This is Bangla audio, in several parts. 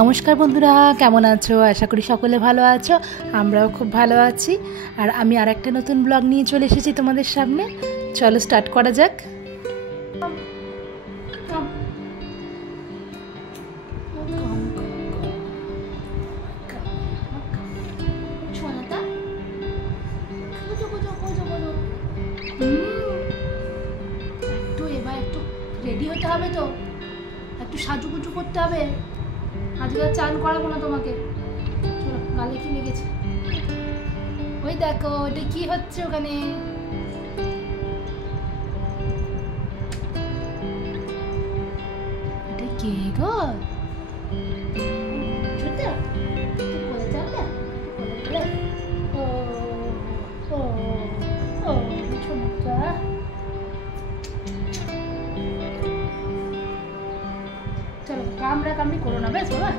নমস্কার বন্ধুরা, কেমন আছো? আশা করি সকলে ভালো আছো। আমরাও খুব ভালো আছি। আর আমি আর একটা নতুন ব্লগ নিয়ে চলে এসেছি তোমাদের সামনে। চলো স্টার্ট করা যাক। একটু রেডি হতে হবে, তো একটু সাজুগুজু করতে হবে। আজকে চান করাবো না তোমাকে। গালে কি লেগেছে? ওই দেখো, এটা কি হচ্ছে ওখানে? এটা কে গো? চলো, কামড়ি করো না, বেশ বাবা।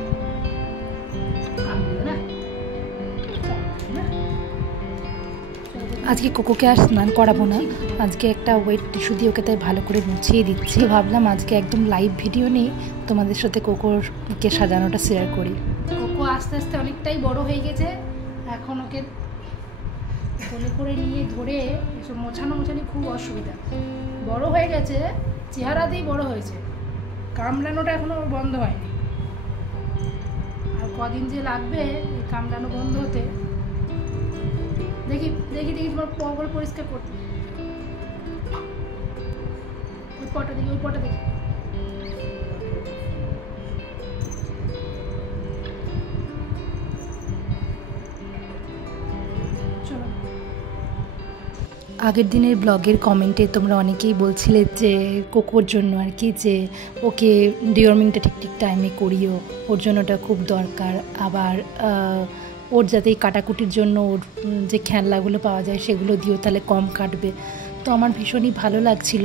আজকে কোকোকে আর স্নান করাবো না। আজকে একটা ওয়েট টিস্যু দিয়ে ওকে তাই ভালো করে মুছিয়ে দিচ্ছি। ভাবলাম আজকে একদম লাইভ ভিডিও নেই, তোমাদের সাথে কোকোকে সাজানোটা শেয়ার করি। কোকো আস্তে আস্তে অনেকটাই বড় হয়ে গেছে। এখন ওকে কোলে করে নিয়ে ধরে এসব মোছানি খুব অসুবিধা। বড় হয়ে গেছে, চেহারাতেই বড় হয়েছে, কামড়ানোটা এখনো বন্ধ হয়নি। আর কদিন যে লাগবে এই কামড়ানো বন্ধ হতে। দেখি দেখি দেখি তোমার পগুলো পরিষ্কার করতে। ওই পটা দেখি, ওই পটা দেখি। আগের দিনের ব্লগের কমেন্টে তোমরা অনেকেই বলছিলে যে কোকোর জন্য আর কি, যে ওকে ডিওর্মিংটা ঠিক টাইমে করিও, ওর জন্য ওটা খুব দরকার। আবার ওর যাতে কাটাকুটির জন্য ওর যে খেলনাগুলো পাওয়া যায় সেগুলো দিও, তাহলে কম কাটবে। তো আমার ভীষণই ভালো লাগছিল।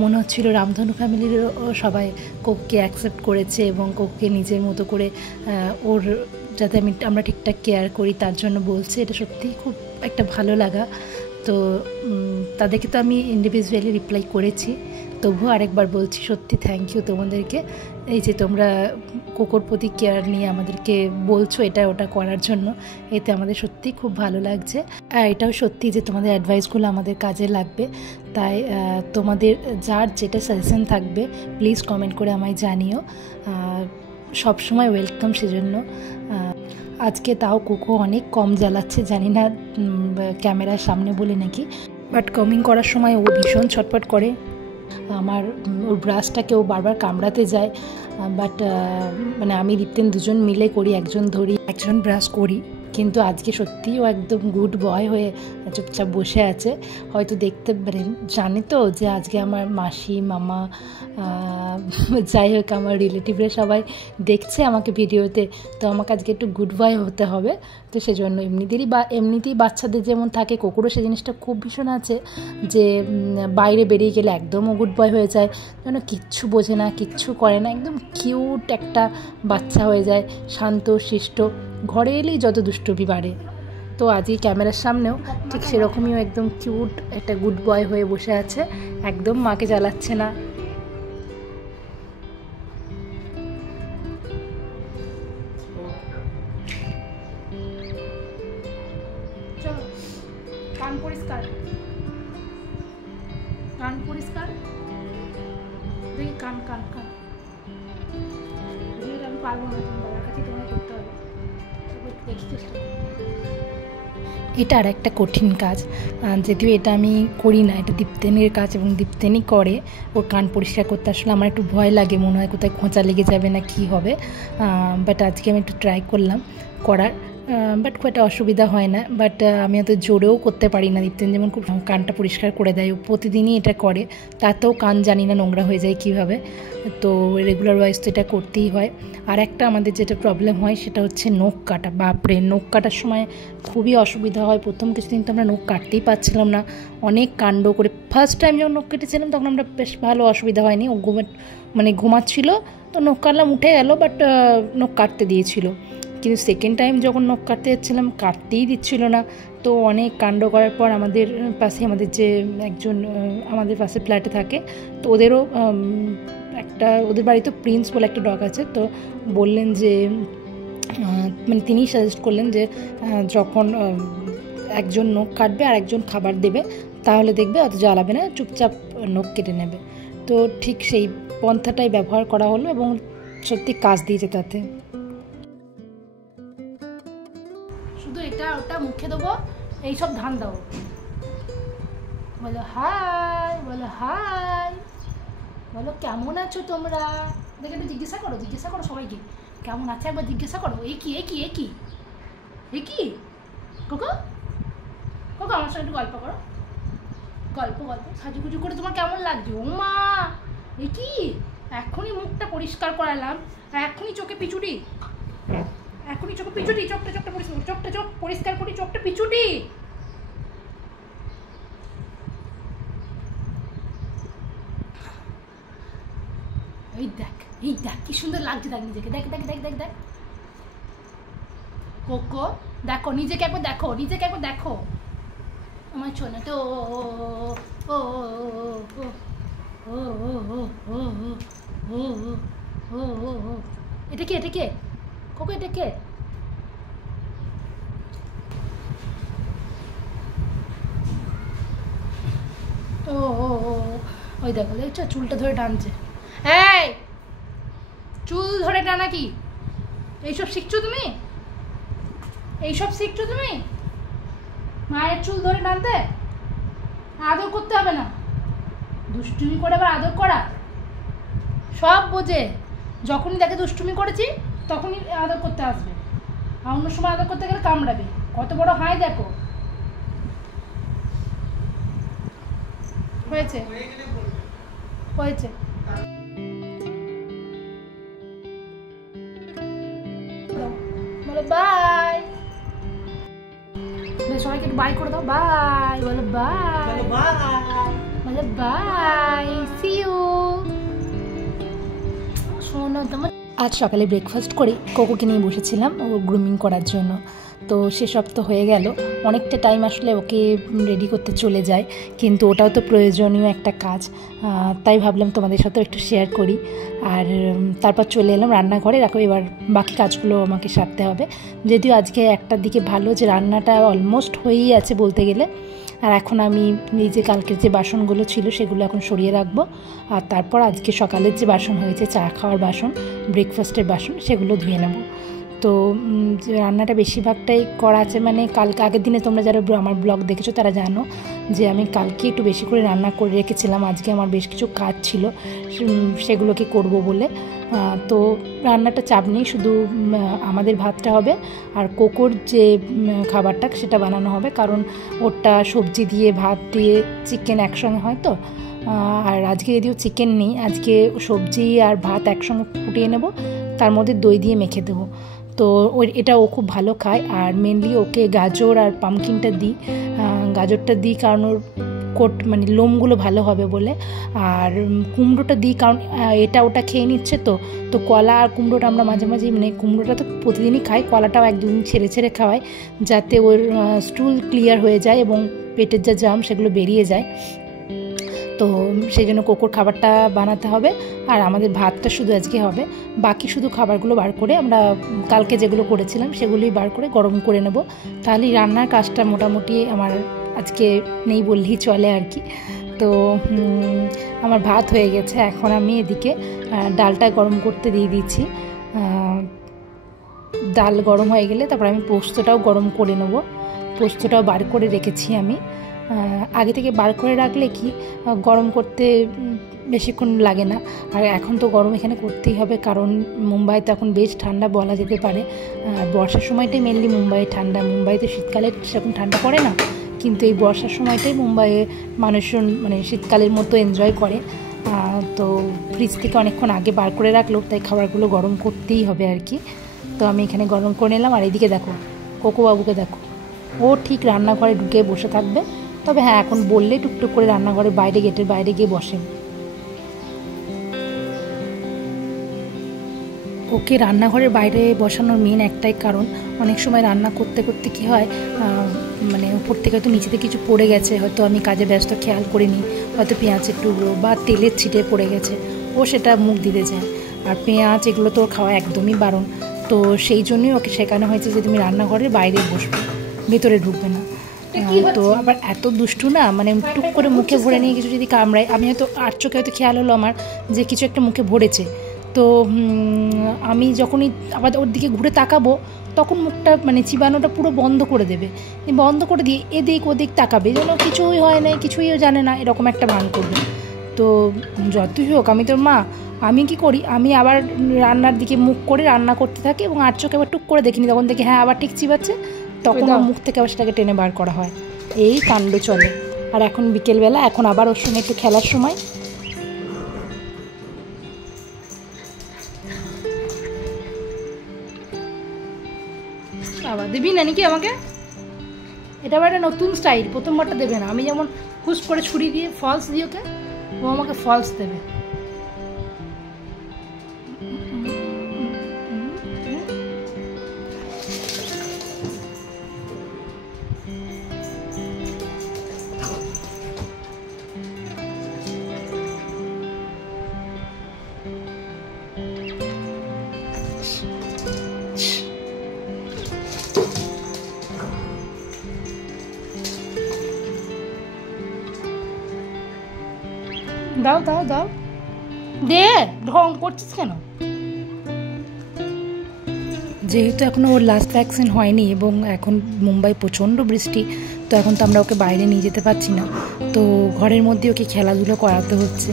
মনে হচ্ছিল রামধনু ফ্যামিলির সবাই কোককে অ্যাকসেপ্ট করেছে এবং কোককে নিজের মতো করে ওর যাতে আমরা ঠিকঠাক কেয়ার করি তার জন্য বলছে। এটা সত্যিই খুব একটা ভালো লাগা। তো তাদেরকে তো আমি ইন্ডিভিজুয়ালি রিপ্লাই করেছি, তবুও আরেকবার বলছি সত্যি থ্যাংক ইউ তোমাদেরকে। এই যে তোমরা কোকোর প্রতি কেয়ার নিয়ে আমাদেরকে বলছো এটা ওটা করার জন্য, এতে আমাদের সত্যিই খুব ভালো লাগছে। আর এটাও সত্যি যে তোমাদের অ্যাডভাইসগুলো আমাদের কাজে লাগবে। তাই তোমাদের যার যেটা সাজেশন থাকবে প্লিজ কমেন্ট করে আমায় জানিও। সবসময় ওয়েলকাম সেজন্য। আজকে তাও কোকো অনেক কম জ্বালাচ্ছে, জানি না ক্যামেরার সামনে বলে নাকি, বাট কমিং করার সময় ও ভীষণ ছটফট করে। আমার ওর ব্রাশটাকে ও বারবার কামড়াতে যায়, বাট মানে আমি দীপ্তেন দুজন মিলে করি, একজন ধরি একজন ব্রাশ করি। কিন্তু আজকে সত্যিই ও একদম গুড বয় হয়ে চুপচাপ বসে আছে। হয়তো দেখতে পারেন, জানে তো যে আজকে আমার মাসি মামা যাই হোক আমার রিলেটিভরা সবাই দেখছে আমাকে ভিডিওতে, তো আমাকে আজকে একটু গুড বয় হতে হবে। তো সেজন্য এমনিতেই বাচ্চাদের যেমন থাকে, কোকোরও সে জিনিসটা খুব ভীষণ আছে যে বাইরে বেরিয়ে গেলে একদমও গুড বয় হয়ে যায়, যেন কিচ্ছু বোঝে না, কিচ্ছু করে না, একদম কিউট একটা বাচ্চা হয়ে যায়, শান্ত শিষ্ট। ঘরে এলেই যত দুষ্টুমি বাড়ে। তো আজই ক্যামেরার সামনেও ঠিক সেরকমইও একদম কিউট একটা গুড বয় হয়ে বসে আছে, একদম মাকে জ্বালাচ্ছে না। কান পরিষ্কার, কান পরিষ্কার দেখি, কান কান কান আমি পারবো না, বাবার কাছে তোমার করতে হবে। দেখি চেষ্টা। এটা আর একটা কঠিন কাজ, যদিও এটা আমি করি না, এটা দীপ্তেনের কাজ এবং দীপ্তেনই করে। ওর কান পরিষ্কার করতে আসলে আমার একটু ভয় লাগে, মনে হয় কোথায় খোঁচা লেগে যাবে না কি হবে, বাট আজকে আমি একটু ট্রাই করলাম করার, বাট খুব একটা অসুবিধা হয় না। বাট আমি অত জোরেও করতে পারি না। দীপ্তেন যেমন খুব কানটা পরিষ্কার করে দেয়, ও প্রতিদিনই এটা করে, তাতেও কান জানি না নোংরা হয়ে যায় কীভাবে। তো রেগুলার ওয়াইজ তো এটা করতেই হয়। আর একটা আমাদের যেটা প্রবলেম হয় সেটা হচ্ছে নখ কাটা। বাপরে, নখ কাটার সময় খুবই অসুবিধা হয়। প্রথম কিছুদিন তো আমরা নখ কাটতেই পারছিলাম না, অনেক কাণ্ড করে। ফার্স্ট টাইম যখন নখ কেটেছিলাম তখন আমরা বেশ ভালো অসুবিধা হয়নি, ও ঘুমাচ্ছিল, তো নখ কাটলাম, উঠে গেল, বাট নখ কাটতে দিয়েছিল। কিন্তু সেকেন্ড টাইম যখন নখ কাটতে যাচ্ছিলাম কাটতেই দিচ্ছিল না। তো অনেক কাণ্ড করার পর আমাদের পাশে আমাদের যে একজন আমাদের পাশে ফ্ল্যাটে থাকে, তো ওদেরও একটা ওদের বাড়িতে প্রিন্স বলে একটা ডগ আছে। তো বললেন যে মানে তিনিই সাজেস্ট করলেন যে যখন একজন নখ কাটবে আর একজন খাবার দেবে তাহলে দেখবে অত জ্বালাবে না, চুপচাপ নখ কেটে নেবে। তো ঠিক সেই পন্থাটাই ব্যবহার করা হলো এবং সত্যি কাজ দিয়েছে তাতে। শুধু এটা ওটা মুখে দেবো, এইসব ধান দেবো। বলো হাই, বলো হাই, বলো কেমন আছো তোমরা। দেখে একটু জিজ্ঞাসা করো সবাইকে কেমন আছে, একবার জিজ্ঞাসা করো। এই কি এই কি এই কি এই কি কোকো কোকো আমার সঙ্গে একটু গল্প করো। গল্প সাজুগুজু করে তোমার কেমন লাগছে? ও মা, এ কি এখনই মুখটা পরিষ্কার করালাম আর এখনই চোখে পিছুটি, এখনই চোখে পিছুটি, চোখটা পরিষ্কার, চোখ পরিষ্কার করি, চোখটা পিছুটি। এই দেখ কি সুন্দর লাগছে, দেখ নিজেকে, দেখ দেখ দেখ দেখ দেখ কোকো, দেখো নিজেকে একবার দেখো আমার ছোনা তো। ও এটা কে কোকো, এটা কে? ও ওই দেখো, দেখছো চুলটা ধরে টানছে। এই চুল ধরে টানা কি এইসব শিখছো তুমি? মায়ের চুল ধরে টানতে আদর করতে হবে না, দুষ্টুমি করে আবার আদর করা সব বোঝে। যখনই দেখে দুষ্টুমি করেছি তখনই আদর করতে আসবে, আর অন্য সময় আদর করতে গেলে কামড়াবে। কত বড় হাই দেখো। হয়েছে বলো বাই, সবাইকে একটু বাই করে দাও। বাই বলো, বাই বলো, বাই, সি ইউ। শোনো তোমার, আজ সকালে ব্রেকফাস্ট করে কোকোকে নিয়ে বসেছিলাম ও গ্রুমিং করার জন্য। তো সেসব তো হয়ে গেল, অনেকটা টাইম আসলে ওকে রেডি করতে চলে যায়, কিন্তু ওটাও তো প্রয়োজনীয় একটা কাজ, তাই ভাবলাম তোমাদের সাথেও একটু শেয়ার করি। আর তারপর চলে এলাম রান্নাঘরে, রাখো এবার বাকি কাজগুলো আমাকে সারতে হবে। যদিও আজকে একটার দিকে ভালো যে রান্নাটা অলমোস্ট হয়েই আছে বলতে গেলে। আর এখন আমি এই যে কালকের যে বাসনগুলো ছিল সেগুলো এখন সরিয়ে রাখবো, আর তারপর আজকে সকালের যে বাসন হয়েছে, চা খাওয়ার বাসন, ব্রেকফাস্টের বাসন, সেগুলো ধুয়ে নেব। তো রান্নাটা বেশিরভাগটাই করা আছে, মানে কালকে আগের দিনে তোমরা যারা আমার ব্লগ দেখেছো তারা জানো যে আমি কালকে একটু বেশি করে রান্না করে রেখেছিলাম। আজকে আমার বেশ কিছু কাজ ছিল সেগুলোকে করব বলে। তো রান্নাটা চাপ নেই, শুধু আমাদের ভাতটা হবে আর কোকোর যে খাবারটা সেটা বানানো হবে, কারণ ওটা সবজি দিয়ে ভাত দিয়ে চিকেন একসঙ্গে হয় তো। আর আজকে যদিও চিকেন নেই, আজকে সবজি আর ভাত একসঙ্গে ফুটিয়ে নেব, তার মধ্যে দই দিয়ে মেখে দেবো। তো এটা ও খুব ভালো খায়। আর মেনলি ওকে গাজর আর পামকিনটা দিই, গাজরটা দিই কারণ ওর মানে লোমগুলো ভালো হবে বলে, আর কুমড়োটা দিই কারণ এটা ওটা খেয়ে নিচ্ছে। তো কলা আর কুমড়োটা আমরা মাঝে মাঝে, মানে কুমড়োটা তো প্রতিদিনই খাই, কলাটাও এক দুদিন ছেড়ে খাওয়াই, যাতে ওর স্টুল ক্লিয়ার হয়ে যায় এবং পেটের যা জাম সেগুলো বেরিয়ে যায়। তো সেই জন্য কোকোর খাবারটা বানাতে হবে, আর আমাদের ভাতটা শুধু আজকে হবে। বাকি শুধু খাবারগুলো বার করে আমরা কালকে যেগুলো করেছিলাম সেগুলোই বার করে গরম করে নেব, তাহলেই রান্নার কাজটা মোটামুটি আমার আজকে নেই বললেই চলে আর কি। তো আমার ভাত হয়ে গেছে, এখন আমি এদিকে ডালটা গরম করতে দিয়ে দিচ্ছি। ডাল গরম হয়ে গেলে তারপর আমি পোস্তটাও গরম করে নেব। পোস্তটাও বার করে রেখেছি আমি, আগে থেকে বার করে রাখলে কি গরম করতে বেশিক্ষণ লাগে না। আর এখন তো গরম এখানে করতেই হবে, কারণ মুম্বাইতে এখন বেশ ঠান্ডা বলা যেতে পারে। বর্ষার সময়টাই মেনলি মুম্বাইয়ে ঠান্ডা, মুম্বাইতে শীতকালে সেরকম ঠান্ডা পড়ে না, কিন্তু এই বর্ষার সময়টাই মুম্বাইয়ে মানুষজন মানে শীতকালের মতো এনজয় করে। তো ফ্রিজ থেকে অনেকক্ষণ আগে বার করে রাখলো, তাই খাবারগুলো গরম করতেই হবে আর কি। তো আমি এখানে গরম করে নিলাম। আর এদিকে দেখো কোকো বাবুকে দেখো, ও ঠিক রান্নাঘরে ঢুকে বসে থাকবে, তবে হ্যাঁ এখন বললে টুকটুক করে রান্নাঘরের বাইরে গেটের বাইরে গিয়ে বসেন। ও ওকে রান্নাঘরের বাইরে বসানোর মেন একটাই কারণ, অনেক সময় রান্না করতে করতে কী হয়, মানে উপর থেকে হয়তো নিচেতে কিছু পড়ে গেছে, হয়তো আমি কাজে ব্যস্ত খেয়াল করিনি, হয়তো পেঁয়াজের টুকরো বা তেলের ছিটে পড়ে গেছে, ও সেটা মুখ দিতে যায়। আর পেঁয়াজ এগুলো তো খাওয়া একদমই বারণ। তো সেই জন্যই ওকে শেখানো হয়েছে যে তুমি রান্নাঘরের বাইরে বসবে, ভেতরে ঢুকবে না। তো আবার এত দুষ্টু না, মানে টুক করে মুখে ভরে নিয়ে কিছু যদি কামড়ায়, আমি হয়তো আর চোখে হয়তো খেয়াল হলো আমার যে কিছু একটা মুখে ভরেছে, তো আমি যখনই আবার ওর দিকে ঘুরে তাকাবো তখন মুখটা মানে চিবানোটা পুরো বন্ধ করে দেবে, বন্ধ করে দিয়ে এদিক ওদিক তাকাবে যেন কিছুই হয় না, কিছুই জানে না, এরকম একটা ভান করবে। তো যতই হোক আমি তোর মা, আমি কি করি, আমি আবার রান্নার দিকে মুখ করে রান্না করতে থাকি এবং আর চোখে আবার টুক করে দেখিনি, তখন দেখি হ্যাঁ আবার ঠিক চিবাচ্ছে, তখন ওর মুখ থেকে আবার সেটাকে টেনে বার করা হয়। এই কাণ্ড চলে। আর এখন বিকেলবেলা, এখন আবার ওর সঙ্গে একটু খেলার সময়। বাবা দেবি না নাকি আমাকে? এটা আবার একটা নতুন স্টাইল, প্রথমবারটা দেবে না। আমি যেমন হুস করে ছুরি দিয়ে ফলস দিই ওকে, ও আমাকে ফলস দেবে। দাও দাও দাও, দে, ঢং করছিস কেন? যেহেতু এখনও ওর লাস্ট ভ্যাকসিন হয়নি এবং এখন মুম্বাই প্রচণ্ড বৃষ্টি, তো এখন তো আমরা ওকে বাইরে নিয়ে যেতে পারছি না, তো ঘরের মধ্যে ওকে খেলাধুলো করাতে হচ্ছে,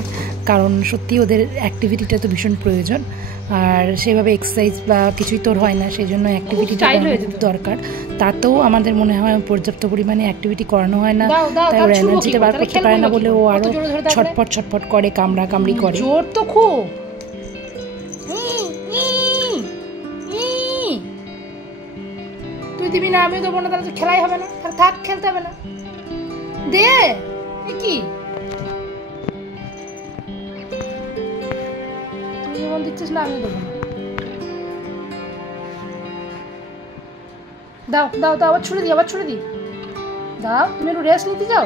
কারণ সত্যি ওদের অ্যাক্টিভিটিটা তো ভীষণ প্রয়োজন। আর সেভাবে এক্সারসাইজ বা কিছুই তোর হয় না, সেই জন্য অ্যাক্টিভিটিটা খুব দরকার। তাতেও আমাদের মনে হয় পর্যাপ্ত পরিমাণে অ্যাক্টিভিটি করানো হয় না, তাই ওর এনার্জিটা বার করতে পারে না বলে ও আরও ছটফট ছটফট করে, কামড়া কামড়ি করে। জোর তো খুব। তুই দিবি না, আমিও দেবো না, তাহলে তো খেলাই হবে না, তাহলে থাক, খেলতে হবে না, দে। কি তুই যেমন দিচ্ছিস না, আমিও দেবো না। দাও দাও দাও, আবার ছুড়ে দিই, আবার ছুড়ে দিই, দাও। তুমি একটু রেস্ট নিতে যাও।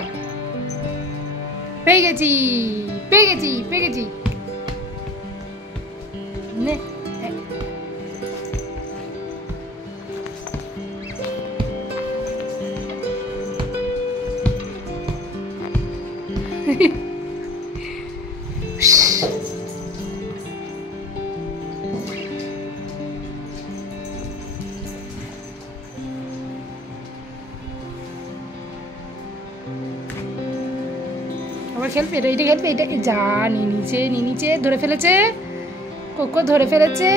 পেয়ে গেছি, পেয়ে গেছি, পেয়ে গেছি, নে। আবার খেলবে, এটা খেলবে, এটা যা নিয়ে নিচে, নিয়ে নিচে ধরে ফেলেছে, কোকো ধরে ফেলেছে।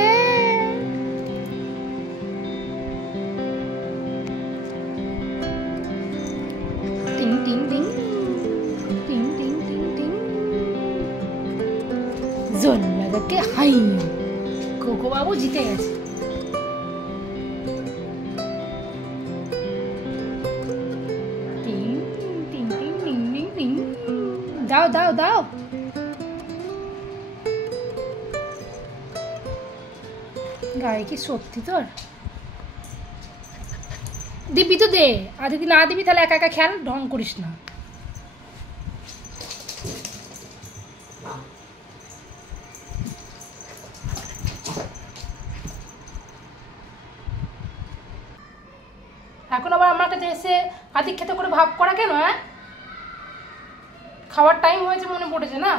টিং টিং টিং টিং টিং টিং টিং, জন্মাকে হাই, কোকো বাবু জিতে গেছে। দাও দাও দাও, গায়ে কি সত্যি তোর? দিবি তো দে, আর যদি না দিবি তাহলে একা একা খেয়াল, ঢং করিস না। এখন আবার আমার কাছে এসে আদিক খেতে করে ভাব করা কেন? হ্যাঁ, খাওয়ার টাইম হয়েছে মনে পড়েছে না?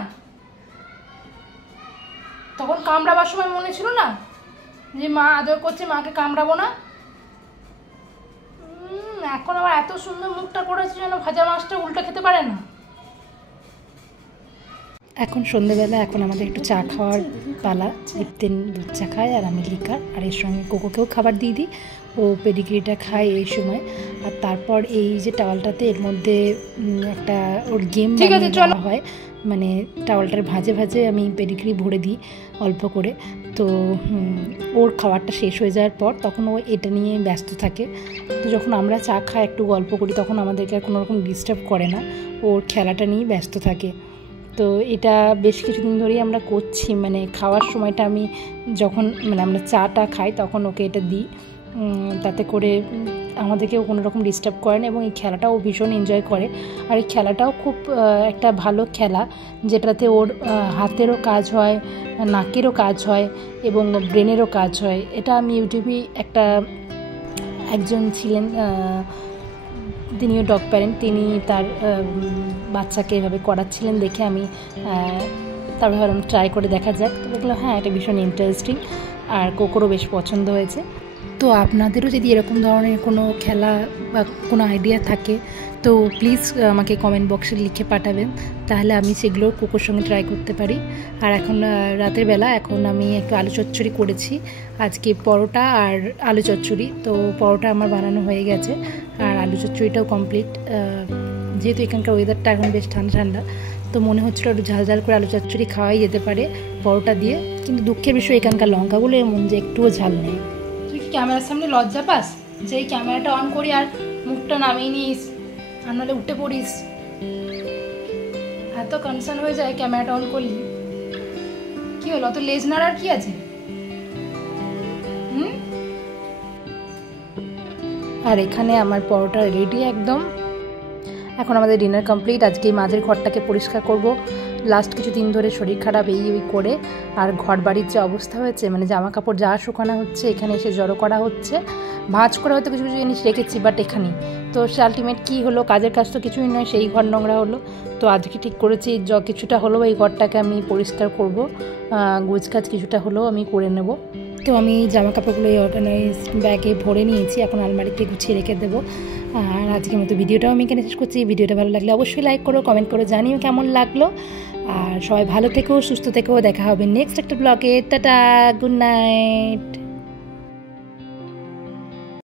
তখন কামড়াবার সময় মনে ছিল না যে মা আদর করছে, মাকে কামড়াবো না? এখন আবার এত সুন্দর মুখটা করেছে যেন ভাজা মাছটা উল্টো খেতে পারে না। এখন সন্ধ্যেবেলা, এখন আমাদের একটু চা খাওয়ার পালা। লিপতেন দুধ চা খায় আর আমি লিকার, আর এর সঙ্গে কোকোকেও খাবার দিয়ে দিই, ও পেডিগ্রিটা খায় এই সময়। আর তারপর এই যে টাওয়ালটাতে এর মধ্যে একটা ওর গেম দেওয়া হয়, মানে টাওয়ালটার ভাঁজে ভাঁজে আমি পেডিগ্রি ভরে দিই অল্প করে। তো ওর খাবারটা শেষ হয়ে যাওয়ার পর তখন ও এটা নিয়ে ব্যস্ত থাকে। তো যখন আমরা চা খাই একটু গল্প করি, তখন আমাদেরকে আর কোনো রকম ডিস্টার্ব করে না, ওর খেলাটা নিয়েই ব্যস্ত থাকে। তো এটা বেশ কিছুদিন ধরেই আমরা করছি, মানে খাওয়ার সময়টা আমি যখন মানে আমরা চাটা খাই তখন ওকে এটা দিই, তাতে করে আমাদেরকেও কোনো রকম ডিস্টার্ব করে না এবং এই খেলাটাও ভীষণ এনজয় করে। আর এই খেলাটাও খুব একটা ভালো খেলা, যেটাতে ওর হাতেরও কাজ হয়, নাকেরও কাজ হয় এবং ব্রেনেরও কাজ হয়। এটা আমি ইউটিউবে একজন ছিলেন, তিনিও ডগ প্যারেন্ট, তিনি তার বাচ্চাকে এভাবে করাচ্ছিলেন দেখে আমি তারপরে ভাবলাম ট্রাই করে দেখা যাক। তো দেখলাম হ্যাঁ এটা ভীষণ ইন্টারেস্টিং আর কোকোরও বেশ পছন্দ হয়েছে। তো আপনাদেরও যদি এরকম ধরনের কোনো খেলা বা কোনো আইডিয়া থাকে তো প্লিজ আমাকে কমেন্ট বক্সে লিখে পাঠাবেন, তাহলে আমি সেগুলো কোকোর সঙ্গে ট্রাই করতে পারি। আর এখন রাতের বেলা এখন আমি একটু আলু চচ্চড়ি করেছি, আজকে পরোটা আর আলু চচ্চড়ি। তো পরোটা আমার বানানো হয়ে গেছে আর আলু চচ্চড়িটাও কমপ্লিট। যেহেতু এখানকার ওয়েদারটা এখন বেশ ঠান্ডা ঠান্ডা, তো মনে হচ্ছিলো একটু ঝাল ঝাল করে আলু চচ্চড়ি খাওয়াই যেতে পারে পরোটা দিয়ে। কিন্তু দুঃখের বিষয় এখানকার লঙ্কাগুলো এমন যে একটুও ঝাল নেই। তুই কি ক্যামেরার সামনে লজ্জা পাস যে এই ক্যামেরাটা অন করি আর মুখটা নামিয়ে নিস, আর নাহলে উঠে পড়িস? এত কনসার্ন হয়ে যায় ক্যামেরাটা অন করলি? কি হলো, অত লেজ নাড়ার কি আছে? আর এখানে আমার পরোটা রেডি একদম। এখন আমাদের ডিনার কমপ্লিট। আজকে এই মাঝের ঘরটাকে পরিষ্কার করব। লাস্ট কিছুদিন ধরে শরীর খারাপ এই করে, আর ঘর বাড়ির যে অবস্থা হয়েছে, মানে জামা কাপড় যা শুকানো হচ্ছে এখানে এসে জড়ো করা হচ্ছে। ভাঁজ করে হয়তো কিছু কিছু জিনিস রেখেছি, বাট এখানেই তো সে আলটিমেট কী হলো, কাজের কাজ তো কিছুই নয়, সেই ঘর নোংরা হলো। তো আজকে ঠিক করেছি কিছুটা হলেও এই ঘরটাকে আমি পরিষ্কার করব, গোছ কাজ কিছুটা হলেও আমি করে নেব। তো আমি জামা কাপড়গুলো এই অর্গানাইজ ব্যাগে ভরে নিয়েছি, এখন আলমারিতে গুছিয়ে রেখে দেবো। আর আজকের মতো ভিডিওটাও আমি এখানে শেষ করছি। ভিডিওটা ভালো লাগলে অবশ্যই লাইক করো, কমেন্ট করে জানিও কেমন লাগলো। আর সবাই ভালো থেকো, সুস্থ থেকো। দেখা হবে নেক্সট একটা ব্লগে। Tata, good night.